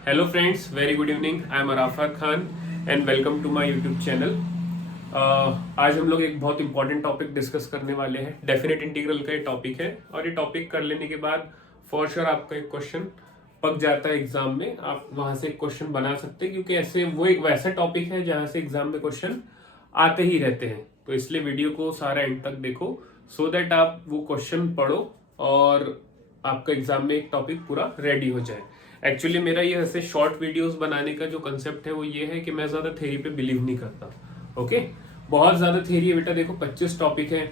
Hello friends, very good evening. I am Arafat Khan and welcome to my YouTube channel. आज हम लोग एक बहुत इंपॉर्टेंट टॉपिक डिस्कस करने वाले हैं। डेफिनेट इंटीग्रल का ये टॉपिक है और ये टॉपिक कर लेने के बाद फॉर श्योर आपका एक क्वेश्चन पक जाता है एग्जाम में। आप वहां से एक क्वेश्चन बना सकते हैं क्योंकि ऐसे वो एक वैसा टॉपिक है जहां से एग्जाम में क्वेश्चन आते ही रहते हैं। तो इसलिए वीडियो को सारा एंड तक देखो सो दैट आप वो क्वेश्चन पढ़ो और आपका एग्जाम में एक टॉपिक पूरा रेडी हो जाए। एक्चुअली मेरा ये ऐसे शॉर्ट वीडियोस बनाने का जो कंसेप्ट है वो ये है कि मैं ज्यादा थ्योरी पे बिलीव नहीं करता। ओके, बहुत ज्यादा थ्योरी है बेटा। देखो 25 टॉपिक है,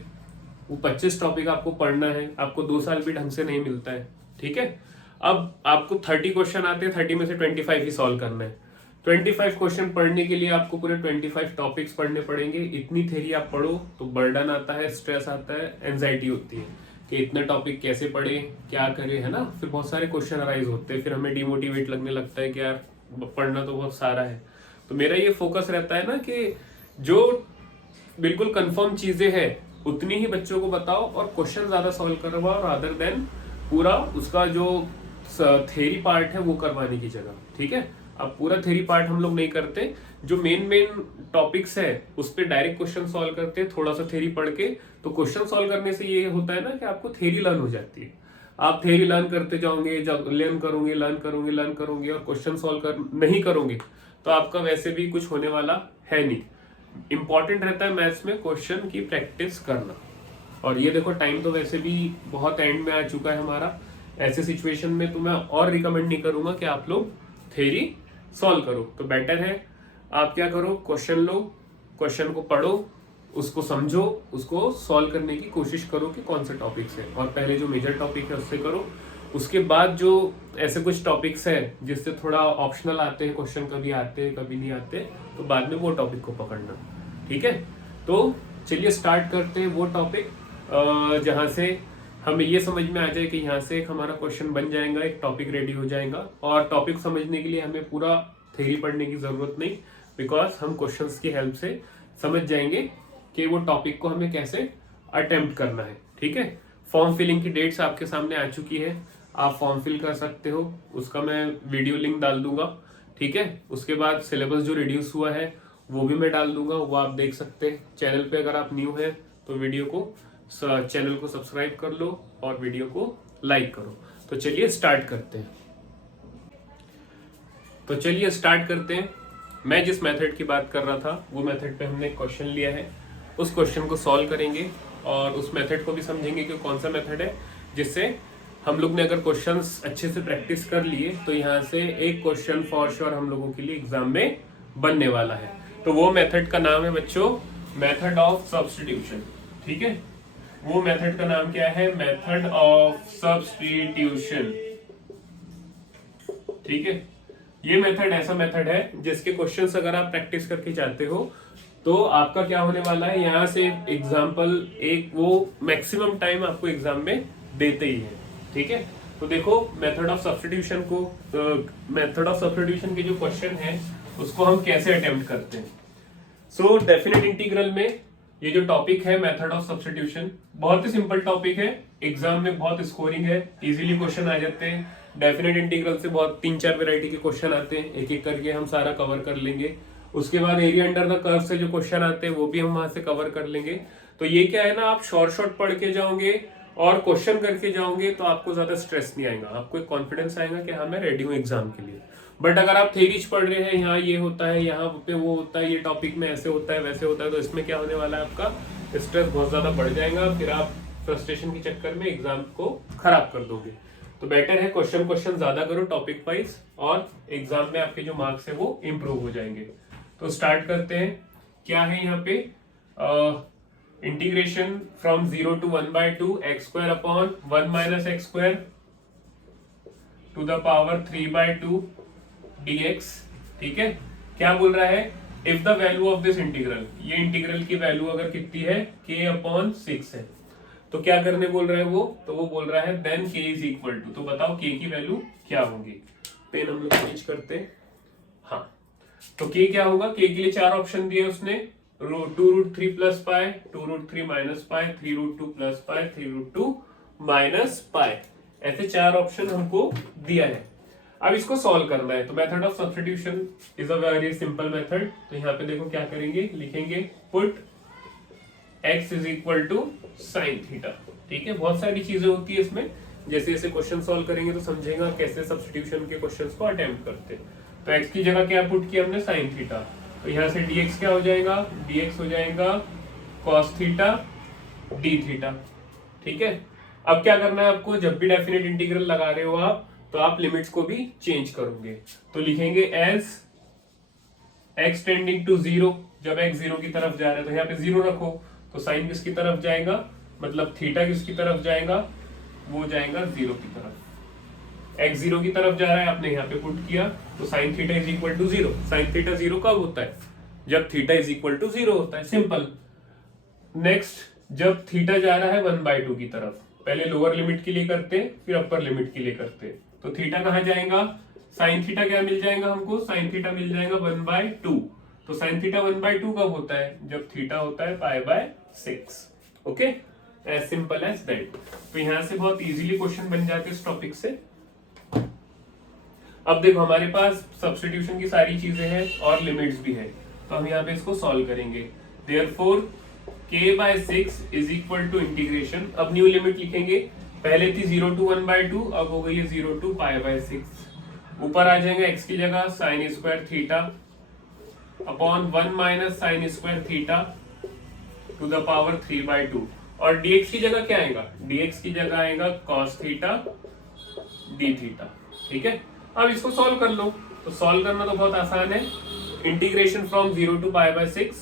वो 25 टॉपिक आपको पढ़ना है, आपको 2 साल भी ढंग से नहीं मिलता है। ठीक है, अब आपको 30 क्वेश्चन आते हैं, 30 में से 25 ही सॉल्व करना है। 25 क्वेश्चन पढ़ने के लिए आपको पूरे 25 टॉपिक्स पढ़ने पड़ेंगे। इतनी थ्योरी आप पढ़ो तो बर्डन आता है, स्ट्रेस आता है, एंजाइटी होती है कि इतना टॉपिक कैसे पढ़े, क्या करे, है ना। फिर बहुत सारे क्वेश्चन अराइज होते हैं, फिर हमें डिमोटिवेट लगने लगता है कि यार पढ़ना तो बहुत सारा है। तो मेरा ये फोकस रहता है ना कि जो बिल्कुल कंफर्म चीजें हैं उतनी ही बच्चों को बताओ और क्वेश्चन ज्यादा सॉल्व करवाओ, रादर देन पूरा उसका जो थ्योरी पार्ट है वो करवाने की जगह। ठीक है, अब पूरा थ्योरी पार्ट हम लोग नहीं करते, जो मेन मेन टॉपिक्स है उस पर डायरेक्ट क्वेश्चन सॉल्व करते हैं थोड़ा सा थ्योरी पढ़ के। तो क्वेश्चन सॉल्व करने से ये होता है ना कि आपको थ्योरी लर्न हो जाती है। आप थ्योरी लर्न करते जाओगे, लर्न करोगे और क्वेश्चन सॉल्व कर नहीं करोगे तो आपका वैसे भी कुछ होने वाला है नहीं। इंपॉर्टेंट रहता है मैथ्स में क्वेश्चन की प्रैक्टिस करना। और ये देखो टाइम तो वैसे भी बहुत एंड में आ चुका है हमारा। ऐसे सिचुएशन में तो मैं और रिकमेंड नहीं करूंगा कि आप लोग थ्योरी सॉल्व करो। तो बेटर है आप क्या करो, क्वेश्चन लो, क्वेश्चन को पढ़ो, उसको समझो, उसको सॉल्व करने की कोशिश करो कि कौन से टॉपिक्स है। और पहले जो मेजर टॉपिक है उससे करो, उसके बाद जो ऐसे कुछ टॉपिक्स है जिससे थोड़ा ऑप्शनल आते हैं क्वेश्चन, कभी आते हैं कभी नहीं आते, तो बाद में वो टॉपिक को पकड़ना। ठीक है, तो चलिए स्टार्ट करते हैं वो टॉपिक जहाँ से हमें ये समझ में आ जाए कि यहाँ से एक हमारा क्वेश्चन बन जाएगा, एक टॉपिक रेडी हो जाएगा। और टॉपिक समझने के लिए हमें पूरा थ्योरी पढ़ने की जरूरत नहीं, बिकॉज हम क्वेश्चंस की हेल्प से समझ जाएंगे कि वो टॉपिक को हमें कैसे अटेम्प्ट करना है। ठीक है, फॉर्म फिलिंग की डेट्स आपके सामने आ चुकी है, आप फॉर्म फिल कर सकते हो, उसका मैं वीडियो लिंक डाल दूंगा। ठीक है, उसके बाद सिलेबस जो रिड्यूस हुआ है वो भी मैं डाल दूंगा, वो आप देख सकते हैं। चैनल पे अगर आप न्यू है तो चैनल को सब्सक्राइब कर लो और वीडियो को लाइक करो। तो चलिए स्टार्ट करते हैं। मैं जिस मेथड की बात कर रहा था वो मेथड पे हमने क्वेश्चन लिया है, उस क्वेश्चन को सॉल्व करेंगे और उस मेथड को भी समझेंगे कि कौन सा मेथड है जिससे हम लोग ने अगर क्वेश्चंस अच्छे से प्रैक्टिस कर लिए तो यहाँ से एक क्वेश्चन फॉर श्योर हम लोगों के लिए एग्जाम में बनने वाला है। तो वो मेथड का नाम है बच्चों मेथड ऑफ सब्स्टिट्यूशन। ठीक है, वो मेथड का नाम क्या है, मेथड ऑफ सब्स्टिट्यूशन। ठीक है, ये मेथड ऐसा मेथड है जिसके क्वेश्चंस अगर आप प्रैक्टिस करके जाते हो तो आपका क्या होने वाला है, यहाँ से एग्जाम्पल एक वो मैक्सिमम टाइम आपको एग्जाम में देते ही है। ठीक है, तो देखो मेथड ऑफ सब्स्टिट्यूशन के जो क्वेश्चन है उसको हम कैसे अटेम्प्ट करते हैं। सो डेफिनेट इंटीग्रल में ये जो टॉपिक है मेथड ऑफ सब्स्टिट्यूशन बहुत ही सिंपल टॉपिक है, एग्जाम में बहुत स्कोरिंग है, इजीली क्वेश्चन आ जाते हैं। डेफिनेट इंटीग्रल से बहुत 3-4 वैरायटी के क्वेश्चन आते हैं, एक एक करके हम सारा कवर कर लेंगे। उसके बाद एरिया अंडर द कर्व से जो क्वेश्चन आते हैं वो भी हम वहां से कवर कर लेंगे। तो ये क्या है ना, आप शॉर्ट पढ़ के जाओगे और क्वेश्चन करके जाओगे तो आपको ज्यादा स्ट्रेस नहीं आएगा, आपको एक कॉन्फिडेंस आएगा कि हाँ मैं रेडी हूँ एग्जाम के लिए। बट अगर आप थ्योरीज पढ़ रहे हैं, यहाँ ये होता है, यहाँ पे वो होता है, ये टॉपिक में ऐसे होता है वैसे होता है, तो इसमें क्या होने वाला है, आपका स्ट्रेस बहुत ज्यादा बढ़ जाएगा, फिर आप फ्रस्ट्रेशन के चक्कर में एग्जाम को खराब कर दोगे। तो बेटर है क्वेश्चन ज्यादा करो टॉपिक वाइज और एग्जाम में आपके जो मार्क्स है वो इम्प्रूव हो जाएंगे। तो स्टार्ट करते हैं। क्या है यहाँ पे, integration from 0 to 1/2 x² upon 1 - x² to the power 3/2 dx। ठीक है, क्या बोल रहा है, if the value of this integral, ये इंटीग्रल की वैल्यू अगर कितनी है, k/6 है, तो क्या करने बोल रहा है वो, तो वो बोल रहा है then k is equal to, तो बताओ k की वैल्यू क्या होगी। पेन हम लोग चेंज करते हैं। हाँ, तो k क्या होगा, k के लिए 4 ऑप्शन दिए उसने, 2√3 + π, 2√3 - π, 3√2 + π, 3√2 - π, ऐसे 4 ऑप्शन हमको दिया है। अब इसको सॉल्व करना है, तो method of substitution is a very simple method. तो यहाँ पे देखो क्या करेंगे, लिखेंगे put x is equal to sine theta. ठीक है, बहुत सारी चीजें होती है इसमें, जैसे जैसे क्वेश्चन सॉल्व करेंगे तो समझेगा कैसे सब्स्टिट्यूशन के क्वेश्चंस को अटेम्प्ट करते हैं। तो x की जगह क्या पुट किया हमने, साइन थीटा। तो यहाँ से dx क्या हो जाएगा, dx हो जाएगा cos थीटा d थीटा। ठीक है, अब क्या करना है आपको, जब भी डेफिनेट इंटीग्रल लगा रहे हो आप, तो आप लिमिट्स को भी चेंज करोगे। तो लिखेंगे as x tending to zero, जब x जीरो की तरफ जा रहा है तो यहाँ पे जीरो रखो, तो साइन किसकी तरफ जाएगा, मतलब थीटा किसकी तरफ जाएगा, वो जाएगा जीरो की तरफ। x जीरो की तरफ जा रहा है, आपने यहाँ पे पुट किया, तो sine theta is equal to zero. Sine theta zero कब होता है, जब theta is equal to zero होता है, सिंपल। नेक्स्ट, जब थीटा जा रहा है 1/2 की तरफ, पहले लोअर लिमिट के लिए करते हैं फिर अपर लिमिट के लिए करते हैं। तो थीटा कहाँ जाएगा, साइन थीटा क्या मिल जाएगा हमको, साइन थीटा मिल जाएगा 1/2। तो साइन थीटा 1/2 कब होता है, जब थीटा होता है π/6। Okay, as simple as that. तो यहां से बहुत इजीली क्वेश्चन बन जाते हैं इस टॉपिक से। अब देखो हमारे पास सब्स्टिट्यूशन की सारी चीजें हैं और लिमिट्स भी है, तो हम यहाँ पे इसको सॉल्व करेंगे। Therefore k/6 is equal to integration, अब न्यू लिमिट लिखेंगे, पहले थी 0 to 1/2, अब हो गई है 0 to π/6। ऊपर आ जाएगा x की जगह sign square theta upon 1 minus sign square theta two the power 3/2, और dx की जगह क्या आएगा, dx की जगह आएगा cos थीटा d थीटा। ठीक है, अब इसको सॉल्व कर लो। तो सॉल्व करना तो बहुत आसान है, integration from 0 to π/6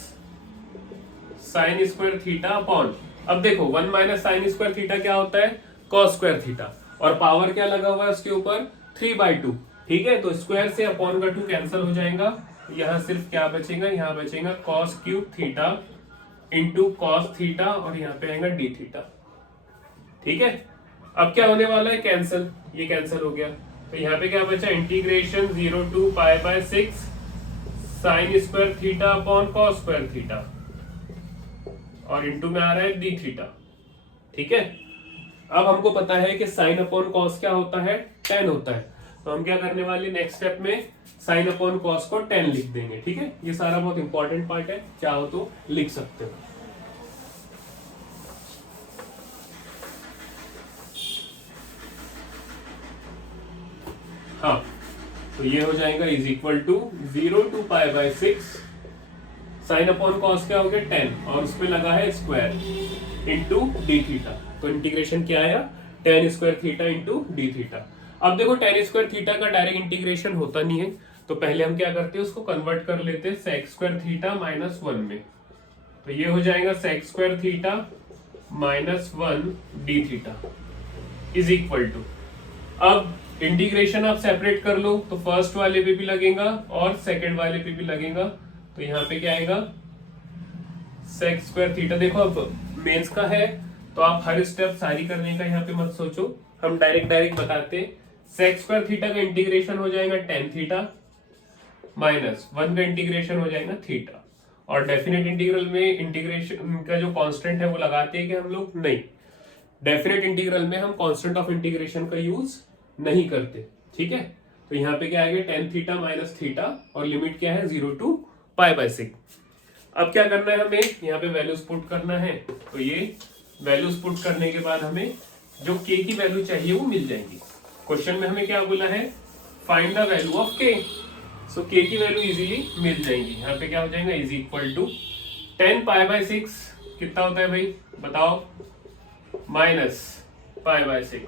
sine square theta upon, अब देखो 1 माइनस साइन स्क्वायर थीटा क्या होता है, कॉस स्क्वायर थीटा, और पावर क्या लगा हुआ है उसके ऊपर, 3/2। ठीक है, तो स्क्वायर से अपॉन का 2 कैंसिल हो जाएगा, यहाँ सिर्फ क्या बचेगा, यहाँ बचेगा cos cube theta into cos theta, और यहाँ पे आएगा डी थीटा। ठीक है, अब क्या होने वाला है, कैंसिल, ये कैंसिल हो गया, तो यहाँ पे क्या बचा, integration 0 to π/6 sine square theta upon cos square theta, और इंटू में आ रहा है डी थीटा। ठीक है, अब हमको पता है कि साइन अपॉन कॉस क्या होता है, tan होता है, तो हम क्या करने वाले, नेक्स्ट स्टेप में साइन अपॉन कॉस को tan लिख देंगे। ठीक है, ये सारा बहुत इंपॉर्टेंट पार्ट है, चाहो तो लिख सकते हो। हाँ, तो ये हो जाएगा is equal to 0 to π/6 sine upon cos क्या हो गया, tan, और उसमें लगा है स्क्वायर इंटू डी थीटा, तो इंटीग्रेशन क्या आया, tan square theta into d theta. अब देखो tan स्क्वायर थीटा का डायरेक्ट इंटीग्रेशन होता नहीं है, तो पहले हम क्या करते हैं, उसको कन्वर्ट कर लेते हैं sec स्क्वायर थीटा -1 में, तो ये हो जाएगा sec square theta -1 d theta is equal to, अब इंटीग्रेशन आप सेपरेट कर लो, तो फर्स्ट वाले पे भी लगेगा और सेकंड वाले पे भी लगेगा, तो यहाँ पे क्या आएगा, sec स्क्वायर थीटा। देखो अब मेंस का है, तो आप हर स्टेप सारी करने का यहाँ पे मत सोचो, हम डायरेक्ट बताते हैं। sec स्क्वायर थीटा का इंटीग्रेशन हो जाएगा tan थीटा -1 का इंटीग्रेशन हो जाएगा थीटा, और डेफिनेट इंटीग्रल में इंटीग्रेशन का जो कांस्टेंट है वो लगाते हैं कि हम लोग, नहीं, डेफिनेट इंटीग्रल में हम कांस्टेंट ऑफ इंटीग्रेशन का यूज नहीं करते। ठीक है, तो यहाँ पे क्या आएगा, tan थीटा माइनस थीटा, और लिमिट क्या है 0 to π/6। अब क्या करना है, हमें यहाँ पे वैल्यूज पुट करना है, तो ये वैल्यूज पुट करने के बाद हमें जो k की वैल्यू चाहिए वो मिल जाएंगी। क्वेश्चन में हमें क्या बोला है, find the value of k, so k की वैल्यू इजीली मिल जाएंगी। यहाँ पे क्या हो जाएगा, इज इक्वल टू tan π/6 कितना होता है भाई बताओ, -π/6,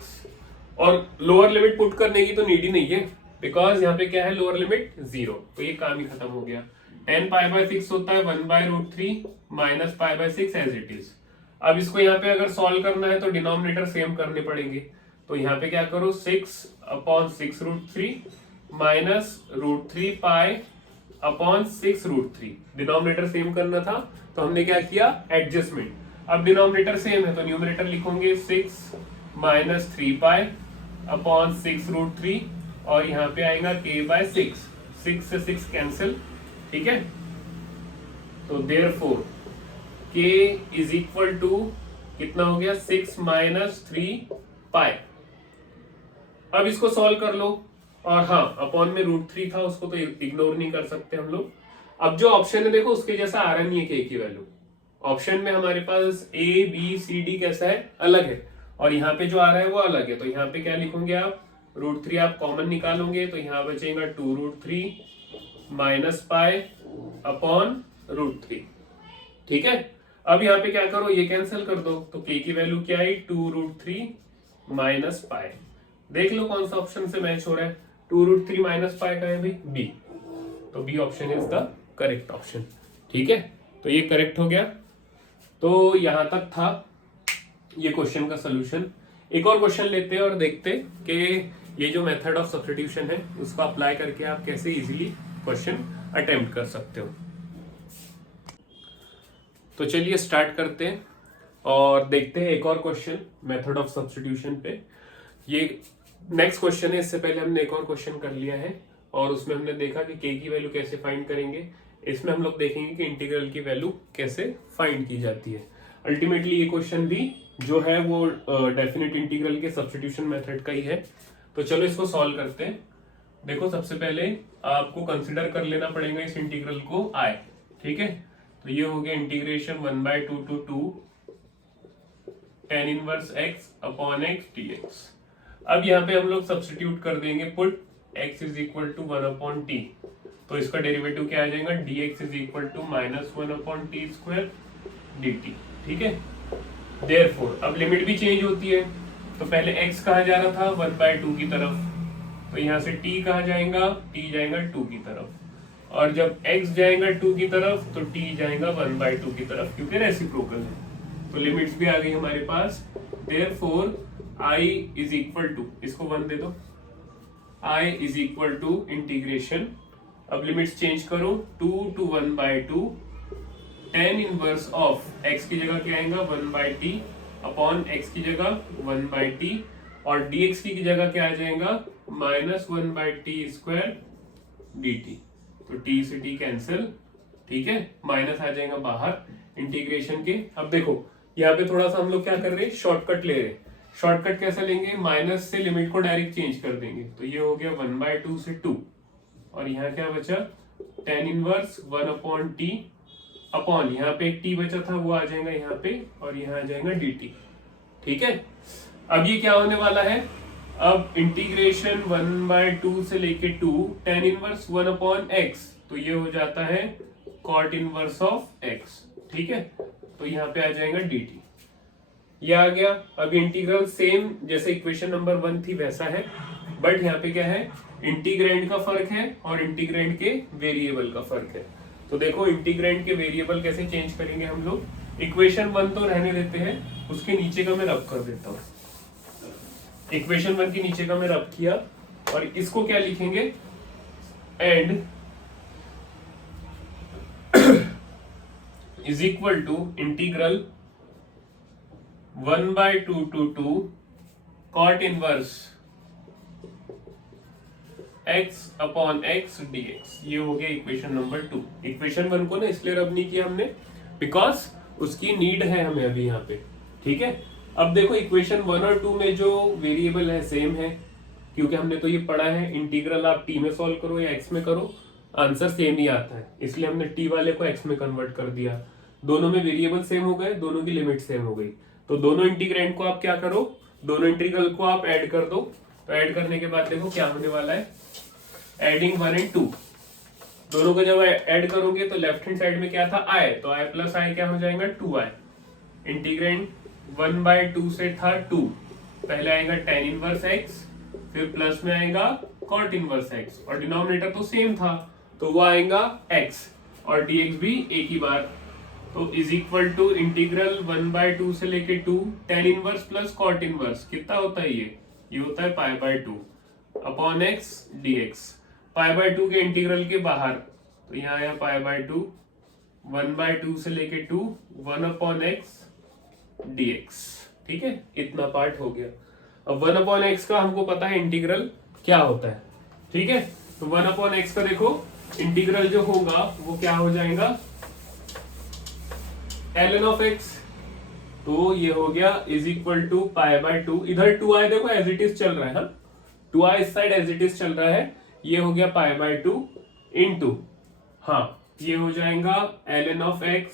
और लोअर लिमिट पुट करने की तो नीड ही नहीं है, बिकॉज यहाँ पे क्या है, लोअर लिमिट 0, तो ये काम ही खत्म हो गया। tan π/6 होता है 1/√3 माइनस π/6 एज इट इज। अब इसको यहाँ पे अगर सॉल्व करना है तो डिनोमिनेटर सेम करने पड़ेंगे, तो यहाँ पे क्या करो, 6/6√3 माइनस √3 π/6√3, डिनोमिनेटर सेम करना था, तो हमने क्या किया, एडजस्टमेंट। अब डिनोमिनेटर सेम है तो न्यूमरेटर लिखोगे 6 - 3π/6√3, और यहाँ पे आएगा k/6, 6 से 6 कैंसिल। ठीक है, तो therefore k is equal to कितना हो गया, 6 - 3π। अब इसको सॉल्व कर लो, और हाँ, अपॉन में √3 था, उसको तो इग्नोर नहीं कर सकते हम लोग। अब जो ऑप्शन है देखो, उसके जैसा आ रहा नहीं है के की वैल्यू। ऑप्शन में हमारे पास ए बी सी डी कैसा है, अलग है, और यहाँ पे जो आ रहा है वो अलग है। तो यहाँ पे क्या लिखोगे आप, √3 आप कॉमन निकालोगे तो यहाँ बचेगा 2√3 माइनस पाई अपॉन √3। ठीक है, अब यहाँ पे क्या करो, ये कैंसिल कर दो, तो के की वैल्यू क्या आई, 2√3 माइनस पाई। देख लो कौन सा ऑप्शन से मैच हो रहा है, 2√3 माइनस पाई का है भाई, बी। तो B option is the correct option. ठीक है, तो ये करेक्ट हो गया। तो यहां तक था ये क्वेश्चन का सोल्यूशन। एक और क्वेश्चन लेते हैं और देखते कि ये जो मेथड ऑफ सब्स्टिट्यूशन है उसको अप्लाई करके आप कैसे इजीली क्वेश्चन अटेम्प्ट कर सकते हो। तो चलिए स्टार्ट करते हैं और देखते हैं एक और क्वेश्चन मेथड ऑफ सब्स्टिट्यूशन पे। ये नेक्स्ट क्वेश्चन है, इससे पहले हमने एक और क्वेश्चन कर लिया है और उसमें हमने देखा कि के की वैल्यू कैसे फाइंड करेंगे। इसमें हम लोग देखेंगे कि इंटीग्रल की वैल्यू कैसे फाइंड की जाती है। अल्टीमेटली ये क्वेश्चन भी जो है वो डेफिनेट इंटीग्रल के सब्स्टिट्यूशन मेथड का ही है। तो चलो इसको सॉल्व करते हैं। देखो, सबसे पहले आपको कंसिडर कर लेना पड़ेगा इस इंटीग्रल को आई। ठीक है, तो ये हो गया integration 1/2 to 2 tan inverse x upon x dx। अब यहाँ पे हम लोग सब्स्टिट्यूट कर देंगे, put x is equal to 1/t। तो इसका डेरिवेटिव क्या आ जाएगा, dx is equal to -1/t² dt। ठीक है, देयरफॉर अब लिमिट भी चेंज होती है। तो पहले x कहा जा रहा था 1/2 की तरफ, तो यहाँ से t कहा जाएगा, t जाएगा 2 की तरफ, और जब x जाएगा 2 की तरफ तो t जाएगा 1/2 की तरफ, क्योंकि रेसिप्रोकल है। तो लिमिट्स भी आ गई हमारे पास। Therefore i is equal to, इसको 1 दे दो, i is equal to integration, अब लिमिट्स चेंज करो, 2 to 1/2 tan inverse of x की जगह क्या आएगा 1/t अपॉन x की जगह 1/t, और dx की जगह क्या आ जाएगा -1/t² dt। तो t से t कैंसिल, ठीक है, माइनस आ जाएगा बाहर इंटीग्रेशन के। अब देखो यहाँ पे थोड़ा सा हम लोग क्या कर रहे हैं, शॉर्टकट ले रहे हैं। शॉर्टकट कैसे लेंगे, माइनस से लिमिट को डायरेक्ट चेंज कर देंगे। तो ये हो गया 1/2 से 2, और यहाँ क्या बचा tan इनवर्स 1/t अपॉन, यहाँ पे एक t बचा था वो आ जाएगा यहाँ पे, और यहाँ आ जाएगा dt। ठीक है, अब ये क्या होने वाला है, अब इंटीग्रेशन 1/2 से लेके 2 tan इनवर्स 1/x, तो ये हो जाता है cot इनवर्स ऑफ x। ठीक है, तो यहाँ पे आ जाएगा dt, ये आ गया। अब इंटीग्रल सेम जैसे इक्वेशन नंबर 1 थी वैसा है, बट यहाँ पे क्या है, इंटीग्रैंड का फर्क है और इंटीग्रैंड के वेरिएबल का फर्क है। तो देखो इंटीग्रैंड के वेरिएबल कैसे चेंज करेंगे हम लोग। इक्वेशन 1 तो रहने देते हैं, उसके नीचे का मैं रब कर देता हूँ। इक्वेशन 1 के नीचे का मैं रब किया, और इसको क्या लिखेंगे, and is equal to integral 1/2 to 2 cot inverse x upon x dx। ये हो गया इक्वेशन नंबर 2। इक्वेशन 1 को ना इसलिए रब नहीं किया हमने, बिकॉज उसकी नीड है हमें अभी यहाँ पे। ठीक है, अब देखो इक्वेशन 1 और 2 में जो वेरिएबल है सेम है, क्योंकि हमने तो ये पढ़ा है इंटीग्रल आप t में सॉल्व करो या x में करो, आंसर सेम ही आता है, इसलिए हमने t वाले को x में कन्वर्ट कर दिया। दोनों में वेरिएबल सेम हो गए, दोनों की लिमिट सेम हो गई। तो दोनों इंटीग्रैंड को आप क्या करो, दोनों इंटीग्रल को आप ऐड कर दो। तो ऐड करने के बाद देखो क्या होने वाला है, एडिंग 1 and 2, दोनों को जब ऐड करोगे तो लेफ्ट हैंड साइड में क्या था i, तो i प्लस i क्या हो जाएगा 2i। इंटीग्रैंड 1/2 से था 2, पहले आएगा tan इनवर्स x, फिर प्लस में आएगा cot इनवर्स x, और डिनोमिनेटर तो सेम था तो वो आएगा x, और dx भी एक ही बार। तो इज इक्वल टू इंटीग्रल 1/2 से लेके 2 tan inverse plus cot inverse, कितना होता है ये होता है π/2 अपॉन x dx। π/2 के इंटीग्रल के बाहर, तो यहाँ आया π/2, 1/2 से लेके 2 1/x dx। ठीक है, इतना पार्ट हो गया। अब 1/x का हमको पता है इंटीग्रल क्या होता है। ठीक है, तो 1/x का देखो इंटीग्रल जो होगा वो क्या हो जाएगा, ln ऑफ x, तो ये हो गया इज इक्वल टू π/2, इधर 2i देखो एज इट इज चल रहा है, हाँ? 2i इस साइड एज इट इज चल रहा है, ये हो गया पाई बाय 2 इंटू, हाँ ये हो जाएगा ln ऑफ x,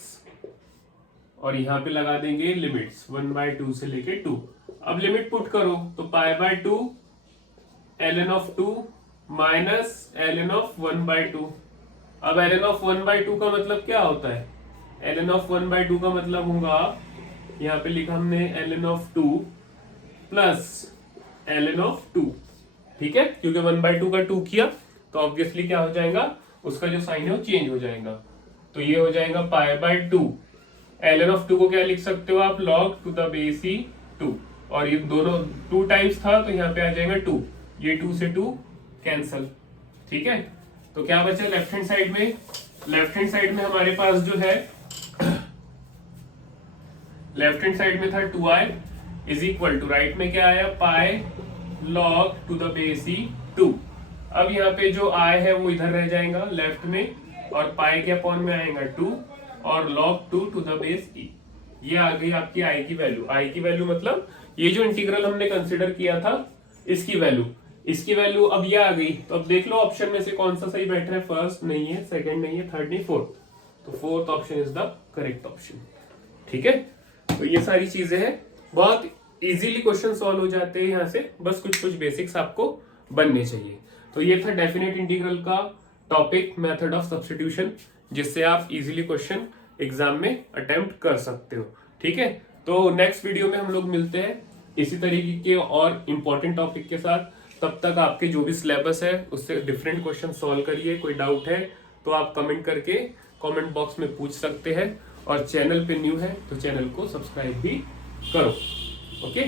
और यहां पे लगा देंगे लिमिट्स 1/2 से लेके 2। अब लिमिट पुट करो तो pi by 2 ln of 2 minus ln of 1/2। अब ln ऑफ 1/2 का मतलब क्या होता है? ln ऑफ 1/2 का मतलब होगा, यहाँ पे लिखा हमने ln of 2 plus ln of 2, ठीक है, क्योंकि 1/2 का 2 किया तो ऑब्वियसली क्या हो जाएगा, उसका जो साइन है वो चेंज हो जाएगा। तो ये हो जाएगा पाई बाय 2, ln ऑफ 2 को क्या लिख सकते हो आप, log टू द बेस 2, और ये दोनों 2 टाइम्स था तो यहाँ पे आ जाएगा 2, ये 2 से 2 कैंसल, ठीक है। तो क्या बचा लेफ्ट हैंड साइड में? लेफ्ट हैंड साइड में हमारे पास जो है, लेफ्ट हैंड साइड में था 2i is equal to, right में क्या आया, पाई log टू द बेस 2। अब यहाँ पे जो i है वो इधर रह जाएगा लेफ्ट में, और पाई के अपॉन में आएगा 2, और log 2 to the base e। ये आ गई आपकी i की वैल्यू। i की वैल्यू मतलब ये जो इंटीग्रल हमने कंसिडर किया था इसकी वैल्यू, इसकी वैल्यू अब ये आ गई। तो अब देख लो ऑप्शन में से कौन सा सही बैठ रहा है, फर्स्ट नहीं है, सेकंड नहीं है, थर्ड नहीं, फोर्थ। तो fourth option is the correct option, ठीक है। तो ये सारी चीजें हैं, बहुत इजीली क्वेश्चन सॉल्व हो जाते हैं यहाँ से, बस कुछ कुछ बेसिक्स आपको बनने चाहिए। तो ये था डेफिनेट इंटीग्रल का टॉपिक, मेथड ऑफ सब्स्टिट्यूशन, जिससे आप इजीली क्वेश्चन एग्जाम में अटेम्प्ट कर सकते हो, ठीक है। तो नेक्स्ट वीडियो में हम लोग मिलते हैं इसी तरीके के और इम्पोर्टेंट टॉपिक के साथ। तब तक आपके जो भी सिलेबस है उससे डिफरेंट क्वेश्चन सॉल्व करिए। कोई डाउट है तो आप कमेंट करके कमेंट बॉक्स में पूछ सकते हैं, और चैनल पे न्यू है तो चैनल को सब्सक्राइब भी करो। ओके।